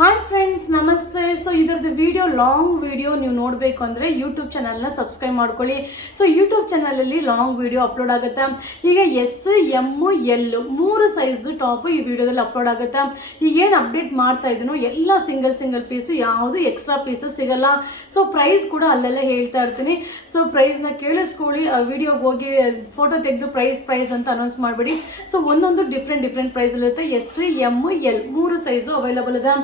Hi friends, ನಮಸ್ತೆ. So ಇದರದ್ದು video long video ನೀವು ನೋಡಬೇಕು ಅಂದರೆ ಯೂಟ್ಯೂಬ್ ಚಾನಲ್ನ ಸಬ್ಸ್ಕ್ರೈಬ್ ಮಾಡ್ಕೊಳ್ಳಿ. ಸೊ ಯೂಟ್ಯೂಬ್ ಚಾನಲಲ್ಲಿ ಲಾಂಗ್ ವಿಡಿಯೋ ಅಪ್ಲೋಡ್ ಆಗುತ್ತೆ. ಈಗ S, M, L 3 size top ಈ ವಿಡಿಯೋದಲ್ಲಿ ಅಪ್ಲೋಡ್ ಆಗುತ್ತೆ. ಈಗೇನು ಅಪ್ಡೇಟ್ ಮಾಡ್ತಾ ಇದ್ದೀನೋ ಎಲ್ಲ ಸಿಂಗಲ್ ಪೀಸು, ಯಾವುದು ಎಕ್ಸ್ಟ್ರಾ ಪೀಸಸ್ ಸಿಗಲ್ಲ. ಸೊ ಪ್ರೈಸ್ ಕೂಡ ಅಲ್ಲೆಲ್ಲ ಹೇಳ್ತಾ ಇರ್ತೀನಿ. ಸೊ ಪ್ರೈಸ್ನ ಕೇಳಿಸ್ಕೊಳ್ಳಿ. ವಿಡಿಯೋಗೆ ಹೋಗಿ ಫೋಟೋ ತೆಗೆದು ಪ್ರೈಸ್ ಅಂತ ಅನೌನ್ಸ್ ಮಾಡಿಬಿಡಿ. ಸೊ ಒಂದೊಂದು ಡಿಫ್ರೆಂಟ್ ಪ್ರೈಸಲ್ಲಿರುತ್ತೆ. S, M, L 3 size available ಇದೆ.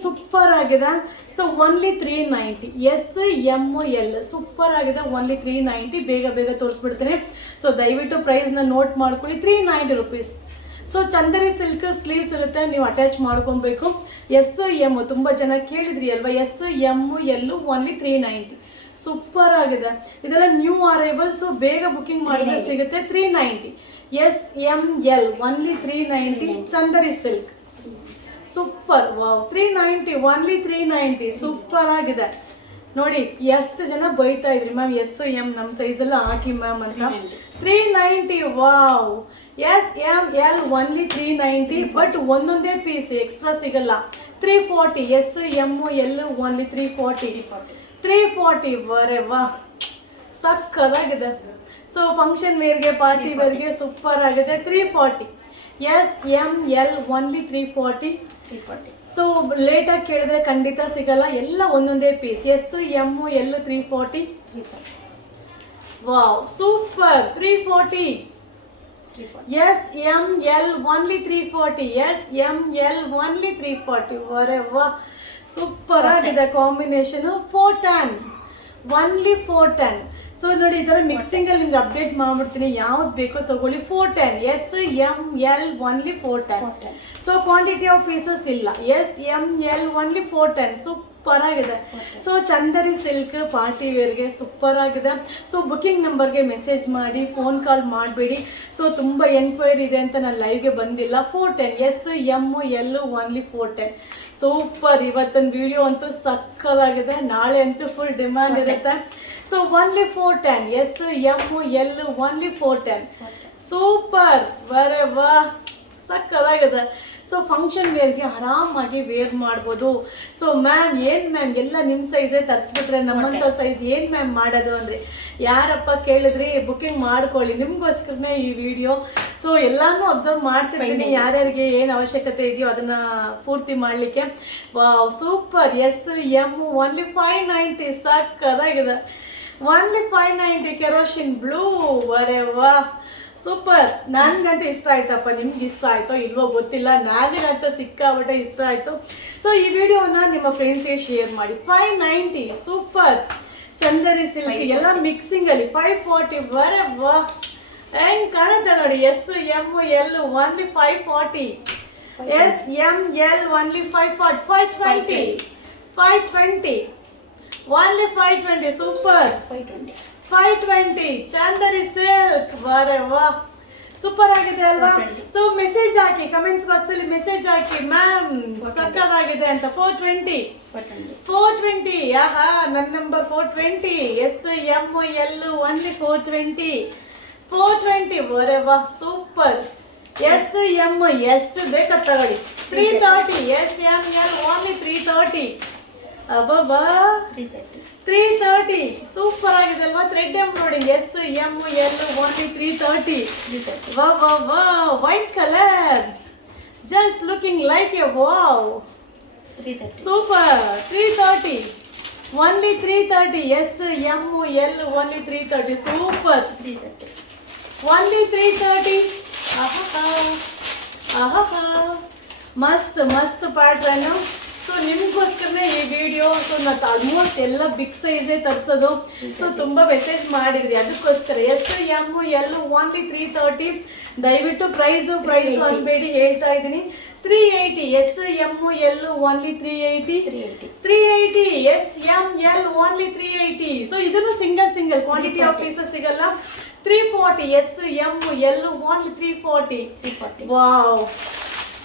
ಸೂಪರ್ ಆಗಿದೆ. So only 390. S, M, L super ಆಗಿದೆ. ಓನ್ಲಿ 390. ಬೇಗ ತೋರಿಸ್ಬಿಡ್ತೀನಿ. ಸೊ ದಯವಿಟ್ಟು ಪ್ರೈಸ್ನ ನೋಟ್ ಮಾಡ್ಕೊಳ್ಳಿ. 390 rupees. So Chanderi silk sleeves ಇರುತ್ತೆ, ನೀವು ಅಟ್ಯಾಚ್ ಮಾಡ್ಕೊಬೇಕು. ಎಸ್, ಎಮ್ ತುಂಬ ಜನ ಕೇಳಿದ್ರಿ ಅಲ್ವಾ. S, M, L only 390. Super ಆಗಿದೆ. ಇದೆಲ್ಲ ನ್ಯೂ ಅರೈವಲ್. ಸೊ ಬೇಗ ಬುಕಿಂಗ್ ಮಾಡಿದ್ರೆ ಸಿಗುತ್ತೆ. 390. S, M, L only 390. Chanderi silk super. Wow, 390. Only 390. Super ಆಗಿದೆ ನೋಡಿ. ಎಷ್ಟು ಜನ ಬೈತಾ ಇದ್ರಿ ಮ್ಯಾಮ್ ಎಸ್, ಎಮ್ ನಮ್ಮ ಸೈಜೆಲ್ಲ ಹಾಕಿ ಮ್ಯಾಮ್ ಅಂತ. 390. Wow. S, M, L only 390. But ಒಂದೊಂದೇ ಪೀಸ್ ಎಕ್ಸ್ಟ್ರಾ ಸಿಗಲ್ಲ. 340. S, M, L only 340. ಬರೇ ವಾ, ಸಕ್ಕದಾಗಿದೆ. ಸೊ ಫಂಕ್ಷನ್ ವೇರ್ಗೆ, ಪಾರ್ಟಿ ವೇರ್ಗೆ ಸೂಪರ್ ಆಗಿದೆ. 340. S, M, L only 340. So ಲೇಟಾಗಿ ಕೇಳಿದ್ರೆ ಖಂಡಿತ ಸಿಗಲ್ಲ. ಎಲ್ಲ ಒಂದೊಂದೇ piece. S, M, L 340. Wow, super. 340. S, M, L only 340. S, M, L only 340. ವರೆ ವಾ, ಸೂಪರ್ ಆಗಿದೆ ಕಾಂಬಿನೇಷನ್. 410. ಓನ್ಲಿ 410. ಸೊ ನೋಡಿ, ಈ ಥರ ಮಿಕ್ಸಿಂಗಲ್ಲಿ ನಿಮ್ಗೆ ಅಪ್ಡೇಟ್ ಮಾಡ್ಬಿಡ್ತೀನಿ. ಯಾವ್ದು ಬೇಕೋ ತಗೊಳ್ಳಿ. 410. S, M, L only 410. So quantity of pieces ಇಲ್ಲ. S, M, L only 410. Super ಆಗಿದೆ. ಸೊ ಚಂದರಿ ಸಿಲ್ಕ್ ಪಾರ್ಟಿ ವೇರ್ಗೆ ಸೂಪರ್ ಆಗಿದೆ. ಸೊ ಬುಕಿಂಗ್ ನಂಬರ್ಗೆ ಮೆಸೇಜ್ ಮಾಡಿ, ಫೋನ್ ಕಾಲ್ ಮಾಡಬೇಡಿ. ಸೊ ತುಂಬ ಎನ್ಕ್ವೈರಿ ಇದೆ ಅಂತ ನಾನು ಲೈವ್ಗೆ ಬಂದಿಲ್ಲ. 410. S, M, L only 410. Super. ಇವತ್ತಿನ ವಿಡಿಯೋ ಅಂತೂ ಸಕ್ಕದಾಗಿದೆ. ನಾಳೆ ಅಂತೂ ಫುಲ್ ಡಿಮ್ಯಾಂಡ್ ಇರುತ್ತೆ. So only 410. S, M, L only 410. Super. ಬರೇ ವಾ, ಸಕ್ಕದಾಗಿದೆ. ಸೊ ಫಂಕ್ಷನ್ ವೇರ್ಗೆ ಆರಾಮಾಗಿ ವೇರ್ ಮಾಡ್ಬೋದು. ಸೊ ಮ್ಯಾಮ್ ಏನು ಮ್ಯಾಮ್ ಎಲ್ಲ ನಿಮ್ಮ ಸೈಜೇ ತರಿಸ್ಬಿಟ್ರೆ ನಮ್ಮಂಥ ಸೈಜ್ ಏನು ಮ್ಯಾಮ್ ಮಾಡೋದು ಅಂದರೆ, ಯಾರಪ್ಪ ಕೇಳಿದ್ರಿ, ಬುಕಿಂಗ್ ಮಾಡ್ಕೊಳ್ಳಿ. ನಿಮಗೋಸ್ಕರನೇ ಈ ವಿಡಿಯೋ. ಸೊ ಎಲ್ಲಾನು ಅಬ್ಸರ್ವ್ ಮಾಡ್ತಿರ್ತೀನಿ, ಯಾರ್ಯಾರಿಗೆ ಏನು ಅವಶ್ಯಕತೆ ಇದೆಯೋ ಅದನ್ನು ಪೂರ್ತಿ ಮಾಡಲಿಕ್ಕೆ. Wow, super. S, M only 590. ಸಕ್ಕದಾಗಿದೆ. ಓನ್ಲಿ 590. Kerosene blue. ವರೆ ವಾ, ಸೂಪರ್. ನನಗಂತೂ ಇಷ್ಟ ಆಯ್ತಪ್ಪ. ನಿಮ್ಗೆ ಇಷ್ಟ ಆಯ್ತೋ ಇಲ್ವೋ ಗೊತ್ತಿಲ್ಲ, ನನಗಂತೂ ಸಿಕ್ಕಾಬಿಟ್ಟೆ ಇಷ್ಟ ಆಯಿತು. ಸೊ ಈ ವಿಡಿಯೋನ ನಿಮ್ಮ ಫ್ರೆಂಡ್ಸ್ಗೆ ಶೇರ್ ಮಾಡಿ. 590. ಸೂಪರ್. ಚಂದರಿ ಸಿಲ್ಕ್ ಎಲ್ಲ ಮಿಕ್ಸಿಂಗಲ್ಲಿ 540. ವರೆ ವಾ, ಹೆಂಗೆ ಕಾಣುತ್ತೆ ನೋಡಿ. S, M, L only 540. S, M, L only 520. 520. Only 520. Super. 520. Chanderi silk. ವರೆ ವಾ, ಸೂಪರ್ ಆಗಿದೆ ಅಲ್ವಾ. ಸೊ ಮೆಸೇಜ್ ಹಾಕಿ, ಕಮೆಂಟ್ಸ್ ಬಾಕ್ಸ್ ಅಲ್ಲಿ ಮೆಸೇಜ್ ಹಾಕಿ ಮ್ಯಾಮ್ ಸಕ್ಕದಾಗಿದೆ ಅಂತ. 420. ಆಹಾ, ನನ್ನ number 420. S, M, L only 420. ವರೆ ವಾ, ಸೂಪರ್. ಎಸ್, ಎಮ್ ಎಷ್ಟು ಬೇಕಾ ತಗೊಳ್ಳಿ. 330. S, M, L only 330. ಅಬ್ಬಾ, 330. ಸೂಪರ್ ಆಗಿದೆ ಅಲ್ವಾ. Thread embroidering. S, M, L only 330. ವಾ ವಾ ವಾ, white colour, just looking like a wow. Super. 330. Only 330. S, M, L only 330. Super. Only 330. ಆಹಾ, ಮಸ್ತ್ ಪ್ಯಾಟ್ರನ್ನು. ಸೊ ನಿಮಗೋಸ್ಕರನೇ ಈ ವಿಡಿಯೋ. ಸೊ ನಾನು ಆಲ್ಮೋಸ್ಟ್ ಎಲ್ಲ ಬಿಗ್ ಸೈಜೇ ತರಿಸೋದು. ಸೊ ತುಂಬ ಮೆಸೇಜ್ ಮಾಡಿದ್ರಿ ಅದಕ್ಕೋಸ್ಕರ. S, M, L only 330. ದಯವಿಟ್ಟು ಪ್ರೈಸು ಅನ್ಬೇಡಿ, ಹೇಳ್ತಾ ಇದ್ದೀನಿ. 380. S, M, L only 380. S, M, L only 380. So ಇದನ್ನು ಸಿಂಗಲ್ ಕ್ವಾಂಟಿಟಿ ಆಫ್ ಪೀಸಸ್ ಸಿಗಲ್ಲ. 340. S, M, L only 340. Wow,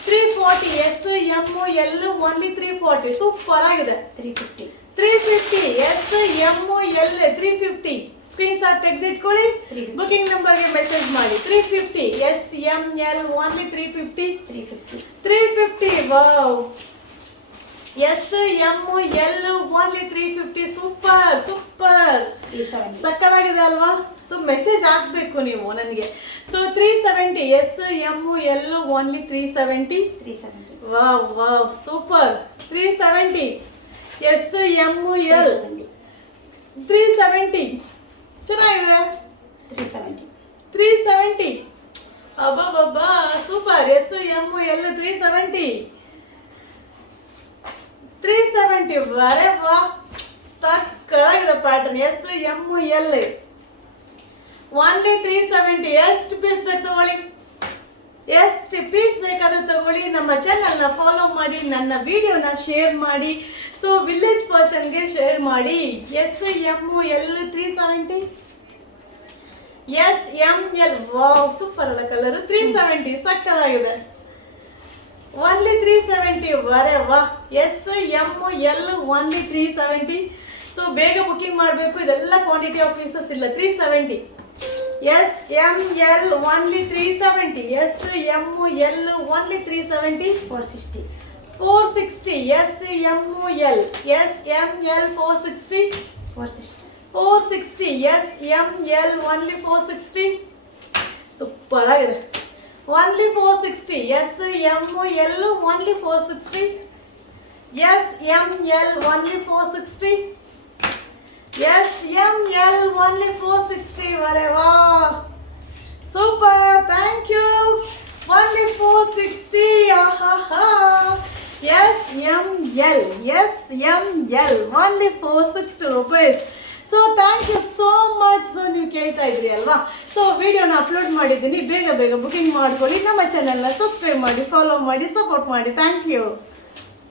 340. S, M, L only 340. Super ಆಗಿದೆ. 350. S, M, L 350. Screenshot ತೆಗೆದಿಟ್ಕೊಳ್ಳಿ, booking ನಂಬರ್ಗೆ message ಮಾಡಿ. 350. S, M, L only 350. Wow, S M L only 350. Super super, 370. ಸಕ್ಕತ್ತಾಗಿದೆ ಅಲ್ವಾ? So message ಹಾಕ್ಬೇಕು ನೀವು ನನಗೆ. So 370 S M L only 370. 370. Wow wow super. 370 S M L 370. ಚೆನ್ನಾಗಿದೆ. 370. 370 ಅಬ್ಬಬ್ಬಬ್ಬಾ ಸೂಪರ್. S M L 370. 370 ಬರೇ ವಾ, ಸಕ್ಕತ್ತಾಗಿದೆ pattern. S M L only 370. ಎಷ್ಟು ಪೀಸ್ ಬೇಕು ತಗೊಳ್ಳಿ, ಎಷ್ಟು ಪೀಸ್ ಬೇಕಾದ್ರೆ ತಗೊಳ್ಳಿ. ನಮ್ಮ ಚಾನಲ್ನ ಫಾಲೋ ಮಾಡಿ, ನನ್ನ ವಿಡಿಯೋನ ಶೇರ್ ಮಾಡಿ. ಸೊ ವಿಲೇಜ್ ಪರ್ಸನ್ಗೆ ಶೇರ್ ಮಾಡಿ. S M L 370. S M L wow super ಅಲ್ಲ ಕಲರ್. 370 ಸಕ್ಕತ್ತಾಗಿದೆ. ಓನ್ಲಿ 370 ವರೆ ವಾ. S M L only 370. So ಬೇಗ ಬುಕ್ಕಿಂಗ್ ಮಾಡಬೇಕು, ಇದೆಲ್ಲ ಕ್ವಾಂಟಿಟಿ ಆಫ್ ಪೀಸಸ್ ಇಲ್ಲ. 370 S M L only 370. S M L only 370. 460. 460 S M L. S M L 460. 460. 460 S M L only 460. Super ಆಗಿದೆ. Only 460 S M L only 460. S M L only 460. S M L only 460. ವರೆ ವಾ super, thank you. Only 460. ಆಹಾ. S M L only 460 rupees. So thank you so much. So ನೀವು ಕೇಳ್ತಾ ಇದ್ರಿ ಅಲ್ವಾ? So ವಿಡಿಯೋನ upload ಮಾಡಿದ್ದೀನಿ, ಬೇಗ ಬೇಗ ಬುಕಿಂಗ್ ಮಾಡ್ಕೊಳ್ಳಿ. ನಮ್ಮ ಚಾನೆಲ್ನ ಸಬ್ಸ್ಕ್ರೈಬ್ ಮಾಡಿ, ಫಾಲೋ ಮಾಡಿ, ಸಪೋರ್ಟ್ ಮಾಡಿ. Thank you.